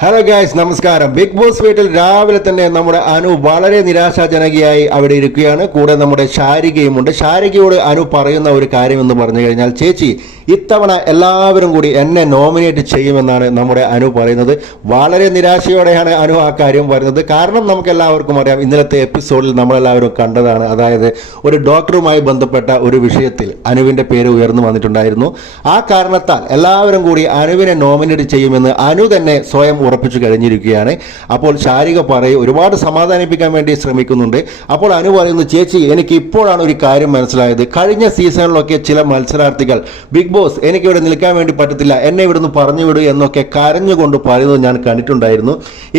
Hello guys, നമസ്കാരം. Big boss വീട്ടിൽ രാവിലെ തന്നെ നമ്മുടെ അനു വളരെ നിരാശാജനകയായി അവിടെ ഇരിക്കുകയാണ്. കൂടെ നമ്മുടെ ശാരികയുമുണ്ട്. ശാരികയോട് അനു പറയുന്ന ഒരു കാര്യം എന്ന് പറഞ്ഞു കഴിഞ്ഞാൽ, ചേച്ചി ഇത്തവണ എല്ലാവരും കൂടി എന്നെ നോമിനേറ്റ് ചെയ്യുമെന്നാണ് നമ്മുടെ അനു പറയുന്നത്. വളരെ നിരാശയോടെയാണ് അനു ആ കാര്യം പറയുന്നത്. കാരണം നമുക്ക് എല്ലാവർക്കും അറിയാം, ഇന്നലത്തെ എപ്പിസോഡിൽ നമ്മളെല്ലാവരും കണ്ടതാണ്. അതായത് ഒരു ഡോക്ടറുമായി ബന്ധപ്പെട്ട ഒരു വിഷയത്തിൽ അനുവിൻ്റെ പേര് ഉയർന്നു വന്നിട്ടുണ്ടായിരുന്നു. ആ കാരണത്താൽ എല്ലാവരും കൂടി അനുവിനെ നോമിനേറ്റ് ചെയ്യുമെന്ന് അനു തന്നെ സ്വയം ഉറപ്പിച്ചു കഴിഞ്ഞിരിക്കുകയാണ്. അപ്പോൾ ശാരിക പറയും, ഒരുപാട് സമാധാനിപ്പിക്കാൻ വേണ്ടി ശ്രമിക്കുന്നുണ്ട്. അപ്പോൾ അനു പറയുന്നു, ചേച്ചി എനിക്ക് ഇപ്പോഴാണ് ഒരു കാര്യം മനസ്സിലായത്. കഴിഞ്ഞ സീസണിലൊക്കെ ചില മത്സരാർത്ഥികൾ ബിഗ് ബോസ് എനിക്ക് ഇവിടെ നിൽക്കാൻ വേണ്ടി പറ്റത്തില്ല, എന്നെ ഇവിടുന്ന് പറഞ്ഞു വിടൂ എന്നൊക്കെ കരഞ്ഞുകൊണ്ട് പറയുന്നത് ഞാൻ കണ്ടിട്ടുണ്ടായിരുന്നു.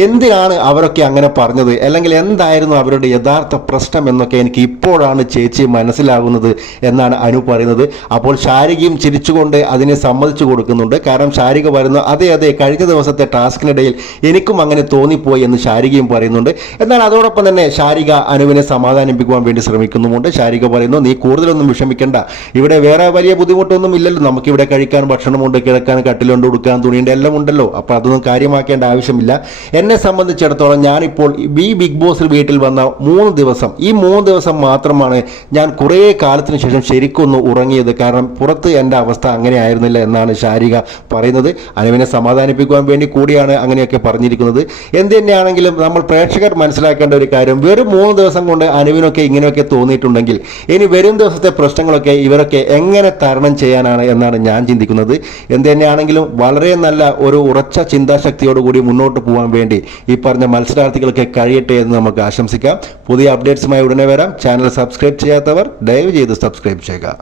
എന്തിനാണ് അവരൊക്കെ അങ്ങനെ പറഞ്ഞത്, അല്ലെങ്കിൽ എന്തായിരുന്നു അവരുടെ യഥാർത്ഥ പ്രശ്നം എന്നൊക്കെ എനിക്ക് ഇപ്പോഴാണ് ചേച്ചി മനസ്സിലാകുന്നത് എന്നാണ് അനു പറയുന്നത്. അപ്പോൾ ശാരികയും ചിരിച്ചുകൊണ്ട് അതിനെ സമ്മതിച്ചു കൊടുക്കുന്നുണ്ട്. കാരണം ശാരിക പറയുന്നു, അതെ അതെ, കഴിഞ്ഞ ദിവസത്തെ ടാസ്കിനിടയിൽ എനിക്കും അങ്ങനെ തോന്നിപ്പോയി എന്ന് ശാരികയും പറയുന്നുണ്ട്. എന്നാൽ അതോടൊപ്പം തന്നെ ശാരിക അനുവിനെ സമാധാനിപ്പിക്കുവാൻ വേണ്ടി ശ്രമിക്കുന്നുമുണ്ട്. ശാരിക പറയുന്നു, നീ കൂടുതലൊന്നും വിഷമിക്കേണ്ട, ഇവിടെ വേറെ വലിയ ബുദ്ധിമുട്ടൊന്നും ഇല്ലല്ലോ, നമുക്കിവിടെ കഴിക്കാൻ ഭക്ഷണമുണ്ട്, കിടക്കാൻ കട്ടിലുണ്ട്, ഉടുക്കാൻ തുണിയുണ്ട്, എല്ലാം ഉണ്ടല്ലോ, അപ്പോൾ അതൊന്നും കാര്യമാക്കേണ്ട ആവശ്യമില്ല. എന്നെ സംബന്ധിച്ചിടത്തോളം ഞാനിപ്പോൾ ഈ ബിഗ് ബോസ് വീട്ടിൽ വന്ന 3 ദിവസം, ഈ 3 ദിവസം മാത്രമാണ് ഞാൻ കുറേ കാലത്തിന് ശേഷം ശരിക്കൊന്ന് ഉറങ്ങിയത്. കാരണം പുറത്ത് എൻ്റെ അവസ്ഥ അങ്ങനെ ആയിരുന്നില്ല എന്നാണ് ശാരിക പറയുന്നത്. അനുവിനെ സമാധാനിപ്പിക്കുവാൻ വേണ്ടി കൂടിയാണ് അങ്ങനെയൊക്കെ പറഞ്ഞിരിക്കുന്നത്. എന്ത് തന്നെയാണെങ്കിലും നമ്മൾ പ്രേക്ഷകർ മനസ്സിലാക്കേണ്ട ഒരു കാര്യം, വെറും 3 ദിവസം കൊണ്ട് അനുവിനൊക്കെ ഇങ്ങനെയൊക്കെ തോന്നിയിട്ടുണ്ടെങ്കിൽ ഇനി വരും ദിവസത്തെ പ്രശ്നങ്ങളൊക്കെ ഇവരൊക്കെ എങ്ങനെ തരണം ചെയ്യാനാണ് എന്നാണ് ഞാൻ ചിന്തിക്കുന്നത്. എന്ത് തന്നെയാണെങ്കിലും വളരെ നല്ല ഒരു ഉറച്ച ചിന്താശക്തിയോടുകൂടി മുന്നോട്ട് പോകാൻ വേണ്ടി ഈ പറഞ്ഞ മത്സരാർത്ഥികൾക്ക് കഴിയട്ടെ എന്ന് നമുക്ക് ആശംസിക്കാം. പുതിയ അപ്ഡേറ്റ്സുമായി ഉടനെ വരാം. ചാനൽ സബ്സ്ക്രൈബ് ചെയ്യാത്തവർ ദയവ് ചെയ്ത് സബ്സ്ക്രൈബ് ചെയ്യുക.